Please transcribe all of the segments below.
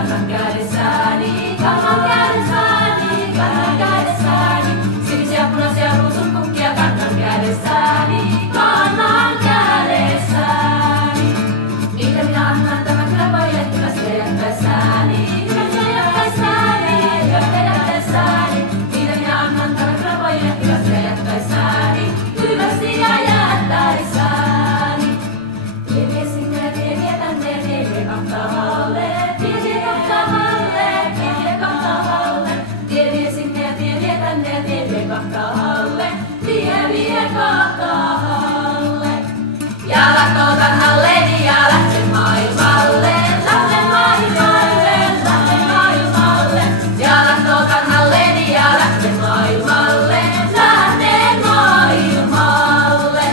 kannan kädessäni, kannan kädessäni, kannan kädessäni. Sinisiä, punaisia ruusunkukkia kannan kädessäni, kannan kädessäni. Niitä minä annan tämän kylänpojille hyvästä jättäessäni, hyvästä jättäessäni, hyvästä jättäessäni. Niitä minä annan tämän kylänpojille hyvästä jättäessäni, hyvästi ja jättäessäni. Tie vie sinne, tie vie tänne, tie vie kahtaalle, tie vie kahtaalle, tie vie kahtaalle. Tie vie sinne, tie vie tänne, tie vie kahtaalle, tie vie kahtaalle. Ja lähtö kannalleni ja lähden maailmalle, lähden maailmalle, lähden maailmalle. Ja lähtö kannalleni ja lähden maailmalle, lähden maailmalle.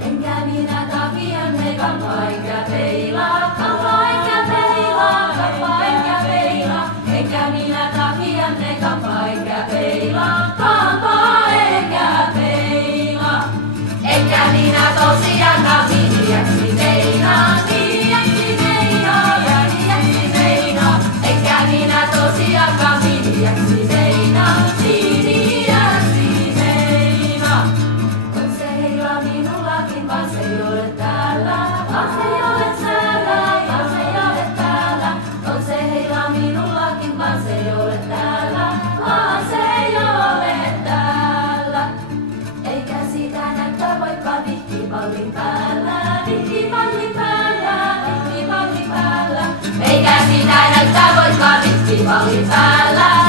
Enkä minä takianne kampaa enkä peilaa, kampaa enkä peilaa, kampaa enkä peilaa. Enkä minä takianne kampaa enkä peilaa, kampaa enkä peilaa. Enkä minä tosiaankaan hiljaaksi meinaa, hiljaaksi meinaa ja hiljaaksi meinaa. Enkä minä tosiaankaan hiljaaksi meinaa, hiljaksi meinaa. On se heila minullakin, vaan se ei ole täällä, vaan se ei ole täällä, vaan se ei ole täällä. On se heila minullakin, vaan se ei ole täällä, vaan se ei ole täällä. Eikä sitä näyttää vaikka vihtipallin päällä, vihtipallin päällä, vihtipallin päällä. Eikä sitä näyttää vaikka vihtipallin päällä.